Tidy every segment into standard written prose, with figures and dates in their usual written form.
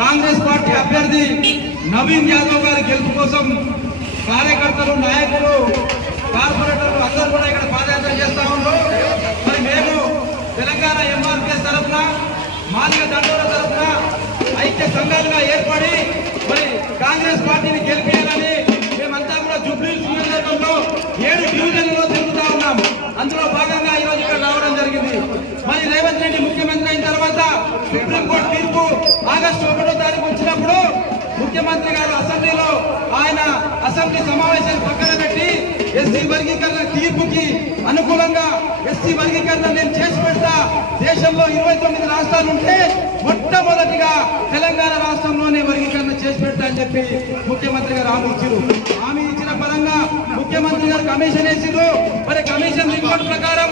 Congress party అభ్యర్థి నవీన్ యాదవ్ గారి గెలుపు కోసం కార్యకర్తలు, నాయకులు, కార్పొరేటర్లు అందరూ కూడా ఇక్కడ పాదయాత్ర చేస్తా ఉన్నారు. మరి మేము తెలంగాణ ఎంఆర్పీఎస్ తరఫున, మాదిగ దండోర తరఫున ఐక్య సంఘాలుగా ఏర్పడి మరి కాంగ్రెస్ పార్టీని గెలిపించాలని మేమంతా కూడా జూబ్లీ నియోజకవర్గంలో 7 డివిజన్లలో తిరుగుతా ఉన్నాం. అందులో భాగంగా ఈరోజు ఇక్కడ రావడం జరిగింది. మరి రేవంత్ రెడ్డి ముఖ్యమంత్రి అయిన తర్వాత సుప్రీంకోర్టు తీర్పు ఆగస్టు 1వ తారీఖు వచ్చినప్పుడు ముఖ్యమంత్రి గారు అసెంబ్లీలో ఆయన అసెంబ్లీ సమావేశాన్ని పక్కన పెట్టి ఎస్సీ వర్గీకరణ తీర్పుకి అనుకూలంగా ఎస్సీ వర్గీకరణ నేను చేసి పెడతా, దేశంలో 29 రాష్ట్రాలు ఉంటే మొట్టమొదటిగా తెలంగాణ రాష్ట్రంలోనే వర్గీకరణ చేసి పెడతా అని చెప్పి ముఖ్యమంత్రి గారు హామీ ఇచ్చిన పరంగా ముఖ్యమంత్రి గారు కమిషన్ వేసిండ్రు. మరి కమిషన్ రిపోర్ట్ ప్రకారం,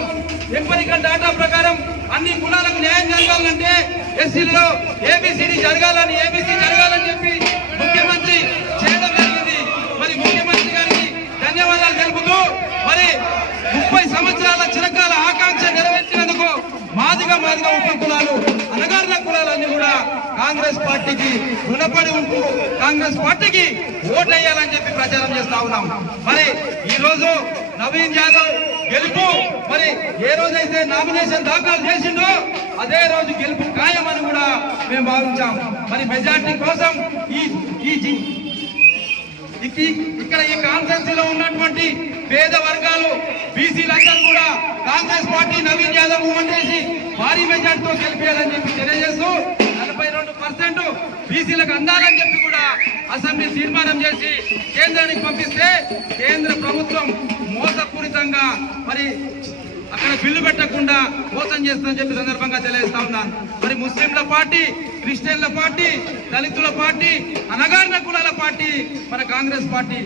ఎంపరికల్ డాటా ప్రకారం అన్ని కులాలకు న్యాయం జరగాలంటే ఎస్సీలో ఏబిసిడి జరగాలని చెప్పి ముఖ్యమంత్రి చేయడం జరిగింది. మరి ముఖ్యమంత్రి గారికి ధన్యవాదాలు తెలుపుతూ మరి 30 సంవత్సరాల చిరకాల ఆకాంక్ష నెరవేర్చినందుకు మాదిగ ఉప కులాలు, అనగారిన కులాలన్నీ కూడా కాంగ్రెస్ పార్టీకి రుణపడి ఉంటూ కాంగ్రెస్ పార్టీకి ఓటేయాలని చెప్పి ప్రచారం చేస్తా ఉన్నాం. మరి ఈ రోజు నవీన్ యాదవ్ గెలుపు మరి ఏ రోజైతే నామినేషన్ దాఖలు చేసిండో అదే రోజు గెలుపు ఖాయమని కూడా మేము భావించాం. మరి మెజార్టీ కోసం ఇక్కడ ఈ కాన్స్టిట్యూన్సీలో ఉన్నటువంటి పేద వర్గాలు, బీసీలందరూ కూడా కాంగ్రెస్ పార్టీ నవీన్ యాదవ్ ఓటేసి భారీ మెజార్టీతో గెలిపేయాలని చెప్పి తెలియజేస్తూ 42% బీసీలకు అందాలని చెప్పి కూడా అసెంబ్లీ తీర్మానం చేసి కేంద్రానికి పంపిస్తే కేంద్ర ప్రభుత్వం మోసపూరితంగా మరి అక్కడ బిల్లు పెట్టకుండా మోసం చేస్తుందని చెప్పి సందర్భంగా తెలియజేస్తా ఉన్నాను. మరి ముస్లింల పార్టీ, క్రిస్టియన్ల పార్టీ, దళితుల పార్టీ, అనగారిన కులాల పార్టీ మన కాంగ్రెస్ పార్టీ.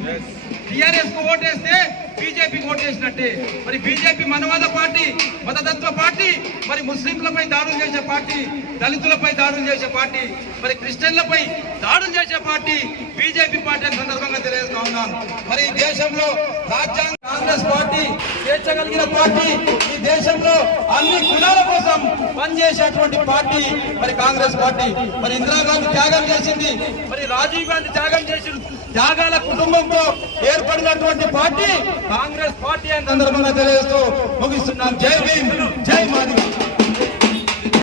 టీఆర్ఎస్ కు ఓటేస్తే బీజేపీకి ఓటేసినట్టే. మరి బీజేపీ మనవాద పార్టీ, మతతత్వ పార్టీ, మరి ముస్లింలపై దాడులు చేసే పార్టీ, దళితులపై దాడులు చేసే పార్టీ, మరి క్రిస్టియన్లపై దాడులు చేసే పార్టీ బీజేపీ పార్టీ అని సందర్భంగా తెలియజేస్తా ఉన్నాను. మరి ఈ దేశంలో రాజ్యాంగ కాంగ్రెస్ పార్టీ స్వేచ్ఛ కలిగిన పార్టీ, ఈ దేశంలో అన్ని కులాల కోసం పనిచేసేటువంటి పార్టీ మరి కాంగ్రెస్ పార్టీ. మరి ఇందిరాగాంధీ త్యాగం చేసింది, మరి రాజీవ్ గాంధీ త్యాగం చేసింది, త్యాగాల కుటుంబంతో ఏర్పడినటువంటి పార్టీ కాంగ్రెస్ పార్టీ అని సందర్భంగా తెలియజేస్తూ ముగిస్తున్నాం. జై భీమ్, జై మాదిగ.